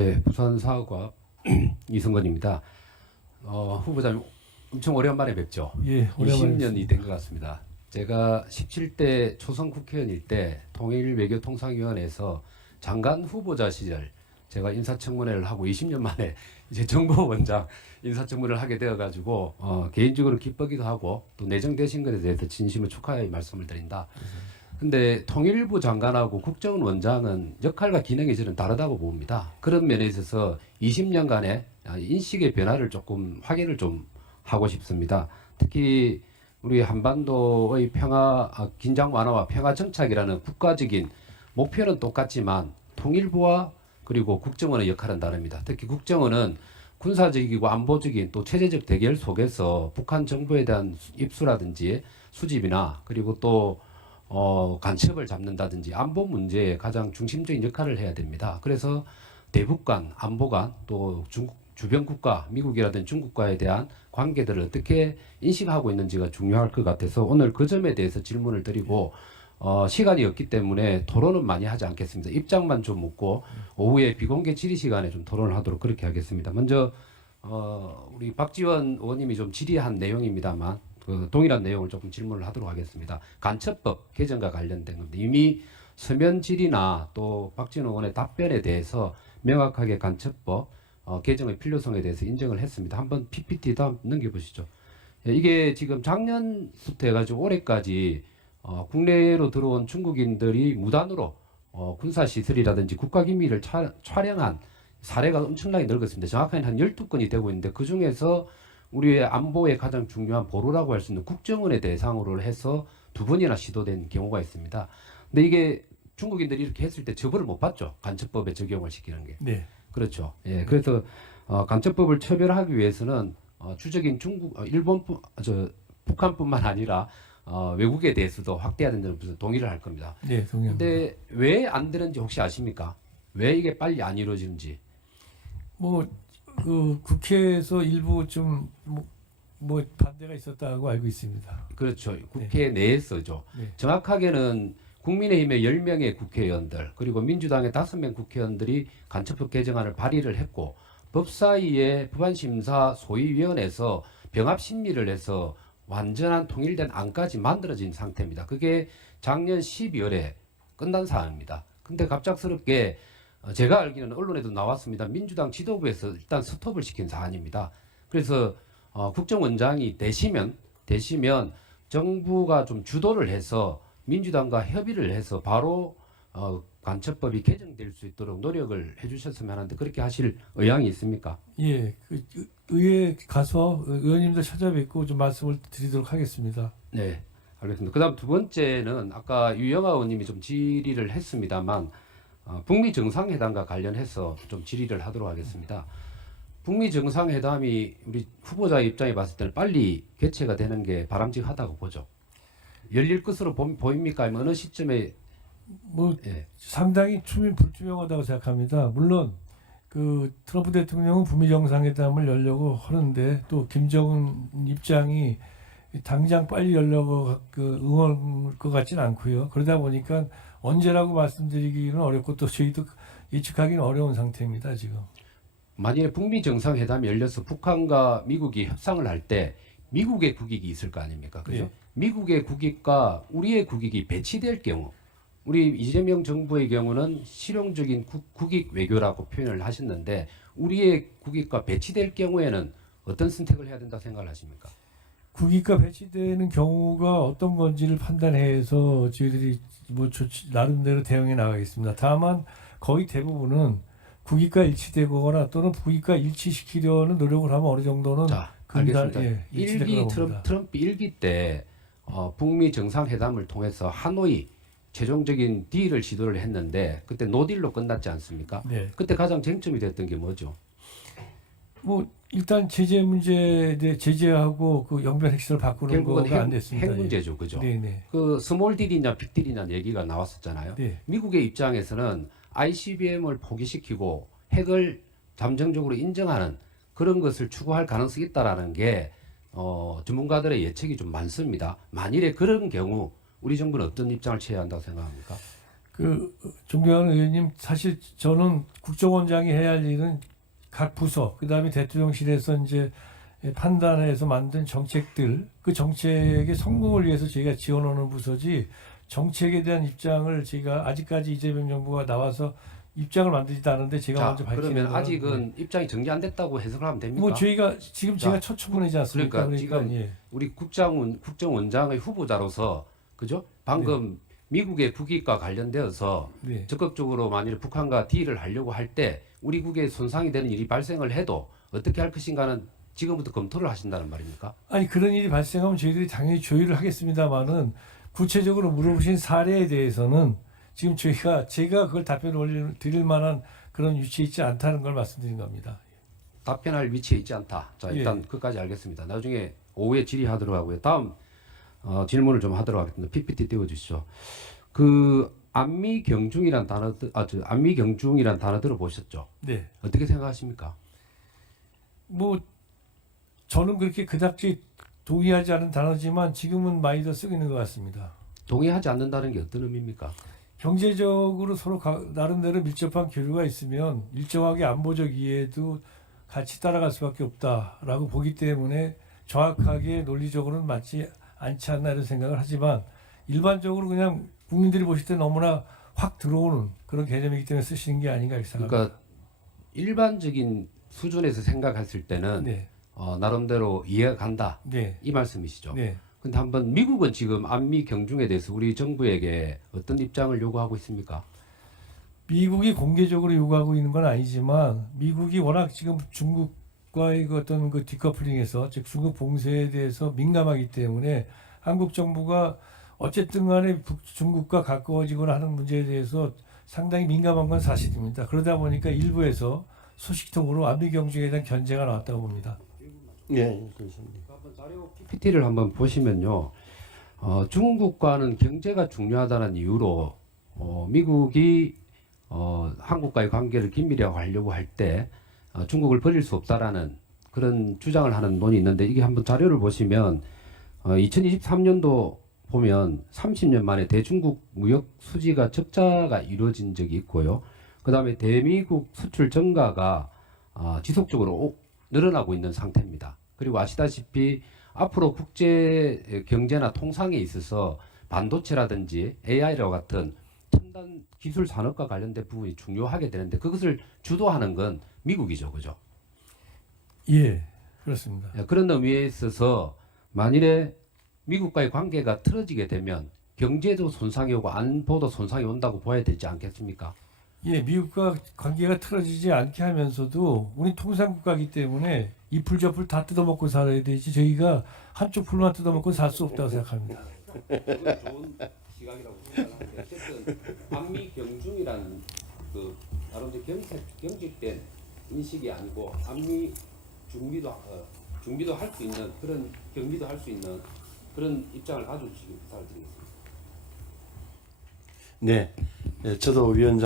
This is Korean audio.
네, 부산사과 이승건입니다. 후보자님 엄청 오랜만에 뵙죠. 예, 오랜만에 20년이 된 것 같습니다. 제가 17대 초선 국회의원일 때 통일외교통상위원회에서 장관 후보자 시절 제가 인사청문회를 하고 20년 만에 이제 정보원장 인사청문회를 하게 되어가지고 개인적으로 기쁘기도 하고 또 내정되신 것에 대해서 진심을 축하의 말씀을 드린다. 근데 통일부 장관하고 국정원 원장은 역할과 기능이 저는 다르다고 봅니다. 그런 면에 있어서 20년간의 인식의 변화를 조금 확인을 좀 하고 싶습니다. 특히 우리 한반도의 평화, 긴장 완화와 평화 정착이라는 국가적인 목표는 똑같지만 통일부와 그리고 국정원의 역할은 다릅니다. 특히 국정원은 군사적이고 안보적인 또 체제적 대결 속에서 북한 정부에 대한 입수라든지 수집이나 그리고 또 간첩을 잡는다든지 안보 문제에 가장 중심적인 역할을 해야 됩니다. 그래서 대북 간, 안보 간, 또 주변 국가, 미국이라든지 중국과에 대한 관계들을 어떻게 인식하고 있는지가 중요할 것 같아서 오늘 그 점에 대해서 질문을 드리고 시간이 없기 때문에 토론은 많이 하지 않겠습니다. 입장만 좀 묻고 오후에 비공개 질의 시간에 좀 토론을 하도록 그렇게 하겠습니다. 먼저 우리 박지원 의원님이 좀 질의한 내용입니다만 그 동일한 내용을 조금 질문을 하도록 하겠습니다. 간첩법 개정과 관련된 겁니다. 이미 서면 질의나 또 박지원 의원의 답변에 대해서 명확하게 간첩법 개정의 필요성에 대해서 인정을 했습니다. 한번 PPT 다음 넘겨보시죠. 이게 지금 작년부터 해가지고 올해까지 국내로 들어온 중국인들이 무단으로 군사시설이라든지 국가기밀을 촬영한 사례가 엄청나게 늘었습니다. 정확하게 한 12건이 되고 있는데 그 중에서 우리의 안보에 가장 중요한 보루라고 할 수 있는 국정원에 대상으로 해서 2번이나 시도된 경우가 있습니다. 근데 이게 중국인들이 이렇게 했을 때 처벌을 못 받죠. 간첩법에 적용을 시키는 게. 네. 그렇죠. 예, 그래서 간첩법을 처벌하기 위해서는 주적인 북한뿐만 아니라 외국에 대해서도 확대해야 된다는 무슨 동의를 할 겁니다. 네, 동의합니다. 근데 왜 안 되는지 혹시 아십니까? 왜 이게 빨리 안 이루어지는지? 그 국회에서 일부 좀 반대가 있었다고 알고 있습니다. 그렇죠. 국회 내에서죠. 네. 정확하게는 국민의힘의 10명의 국회의원들 그리고 민주당의 5명 국회의원들이 간첩법 개정안을 발의를 했고 법사위의 법안심사 소위위원회에서 병합심리를 해서 완전한 통일된 안까지 만들어진 상태입니다. 그게 작년 12월에 끝난 사안입니다. 근데 갑작스럽게 제가 알기로는 언론에도 나왔습니다. 민주당 지도부에서 일단 스톱을 시킨 사안입니다. 그래서 국정원장이 되시면 정부가 좀 주도를 해서 민주당과 협의를 해서 바로 간첩법이 개정될 수 있도록 노력을 해주셨으면 하는데 그렇게 하실 의향이 있습니까? 예, 그 의회에 가서 의원님들 찾아뵙고 좀 말씀을 드리도록 하겠습니다. 네, 알겠습니다. 그다음 두 번째는 아까 유영아 의원님이 좀 질의를 했습니다만 북미 정상회담과 관련해서 좀 질의를 하도록 하겠습니다. 북미 정상회담이 우리 후보자의 입장에 봤을 때는 빨리 개최가 되는 게 바람직하다고 보죠. 열릴 것으로 보입니까? 아니면 어느 시점에 예. 상당히 불투명하다고 생각합니다. 물론 그 트럼프 대통령은 북미 정상회담을 열려고 하는데 또 김정은 입장이 당장 빨리 열려고 응원할 것 같지는 않고요. 그러다 보니까 언제라고 말씀드리기는 어렵고 또 저희도 예측하기는 어려운 상태입니다. 지금. 만약에 북미 정상회담이 열려서 북한과 미국이 협상을 할 때 미국의 국익이 있을 거 아닙니까? 그죠? 네. 미국의 국익과 우리의 국익이 배치될 경우 우리 이재명 정부의 경우는 실용적인 국익 외교라고 표현을 하셨는데 우리의 국익과 배치될 경우에는 어떤 선택을 해야 된다 생각을 하십니까? 국익과 배치되는 경우가 어떤 건지를 판단해서 저희들이 나름대로 대응해 나가겠습니다. 다만 거의 대부분은 국익과 일치되거나 또는 국익과 일치시키려는 노력을 하면 어느 정도는 알겠습니다. 일치될 트럼프 1기 때 북미 정상회담을 통해서 하노이 최종적인 딜을 시도를 했는데 그때 노딜로 끝났지 않습니까? 네. 그때 가장 쟁점이 됐던 게 뭐죠? 일단 제재 문제, 제재하고 그 영변 핵심을 바꾸는 결국은 거가 안 됐습니다. 핵 문제죠, 그죠? 네네. 그 스몰 딜이냐 빅 딜이냐 얘기가 나왔었잖아요. 네. 미국의 입장에서는 ICBM을 포기시키고 핵을 잠정적으로 인정하는 그런 것을 추구할 가능성이 있다라는 게 전문가들의 예측이 좀 많습니다. 만일에 그런 경우 우리 정부는 어떤 입장을 취해야 한다고 생각합니까? 그 존경하는 의원님, 사실 저는 국정원장이 해야 할 일은 각 부서, 그다음에 대통령실에서 이제 판단해서 만든 정책들, 그 정책의 성공을 위해서 저희가 지원하는 부서지, 정책에 대한 입장을 저희가 아직까지 이재명 정부가 나와서 입장을 만들지도 않은데 제가 자, 먼저 밝히는 그러면 거는, 아직은 입장이 정리 안 됐다고 해석을 하면 됩니까? 뭐 저희가 지금 자, 제가 첫 초문이지 않습니까? 그러니까 지금 예. 우리 국정원장의 후보자로서 그죠? 방금 미국의 국익과 관련되어서 네. 적극적으로 만일 북한과 딜을 하려고 할 때 우리 국에 손상이 되는 일이 발생을 해도 어떻게 할 것인가는 지금부터 검토를 하신다는 말입니까? 아니 그런 일이 발생하면 저희들이 당연히 조율을 하겠습니다만은 구체적으로 물어보신 사례에 대해서는 지금 제가 그걸 답변을 드릴 만한 그런 위치에 있지 않다는 걸 말씀드린 겁니다. 답변할 위치에 있지 않다. 자, 일단 그까지 알겠습니다. 나중에 오후에 질의하도록 하고요. 다음 질문을 좀 하도록 하겠습니다. PPT 띄워주시죠. 그 안미경중이란 단어, 안미경중이란 단어 들어보셨죠? 네. 어떻게 생각하십니까? 뭐 저는 그렇게 그닥지 동의하지 않은 단어지만 지금은 많이 더 쓰고 있는 것 같습니다. 동의하지 않는다는 게 어떤 의미입니까? 경제적으로 서로 나름대로 밀접한 교류가 있으면 일정하게 안보적 이해도 같이 따라갈 수밖에 없다라고 보기 때문에 정확하게 논리적으로는 맞지 않지 않나 이런 생각을 하지만 일반적으로 그냥 국민들이 보실 때 너무나 확 들어오는 그런 개념이기 때문에 쓰시는 게 아닌가 이렇게 생각합니다. 그러니까 일반적인 수준에서 생각했을 때는 네, 나름대로 이해가 간다. 네, 이 말씀이시죠. 네. 근데 한번 미국은 지금 안미 경중에 대해서 우리 정부에게 어떤 입장을 요구하고 있습니까? 미국이 공개적으로 요구하고 있는 건 아니지만 미국이 워낙 지금 중국과의 그 어떤 그 디커플링에서 즉 중국 봉쇄에 대해서 민감하기 때문에 한국 정부가 어쨌든 간에 중국과 가까워지거나 하는 문제에 대해서 상당히 민감한 건 사실입니다. 그러다 보니까 일부에서 소식통으로 안미 경중에 대한 견제가 나왔다고 봅니다. 예, 그렇습니다. 한번 자료 PPT를 한번 보시면요. 중국과는 경제가 중요하다는 이유로 미국이 한국과의 관계를 긴밀히 하려고 할 때 중국을 버릴 수 없다라는 그런 주장을 하는 논이 있는데 이게 한번 자료를 보시면 2023년도 보면 30년 만에 대중국 무역 수지가 적자가 이루어진 적이 있고요. 그 다음에 대미국 수출 증가가 지속적으로 늘어나고 있는 상태입니다. 그리고 아시다시피 앞으로 국제 경제나 통상에 있어서 반도체라든지 AI와 같은 첨단 기술 산업과 관련된 부분이 중요하게 되는데 그것을 주도하는 건 미국이죠, 그죠? 예, 그렇습니다. 그런 의미에 있어서 만일에 미국과의 관계가 틀어지게 되면 경제도 손상이 오고 안보도 손상이 온다고 봐야 되지 않겠습니까? 예, 미국과 관계가 틀어지지 않게 하면서도 우리 통상국가이기 때문에 이 풀 저 풀 다 뜯어먹고 살아야 되지 저희가 한쪽 풀만 뜯어먹고 살 수 없다고 생각합니다. 그건 좋은 시각이라고 생각하는데 어쨌든 안미 경중이란 그 나름대로 경직된 인식이 아니고 안미 중미도 할 수 있는 그런 경미도 할 수 있는 그런 입장을 가져주시기 부탁드리겠습니다. 네, 저도 위원장.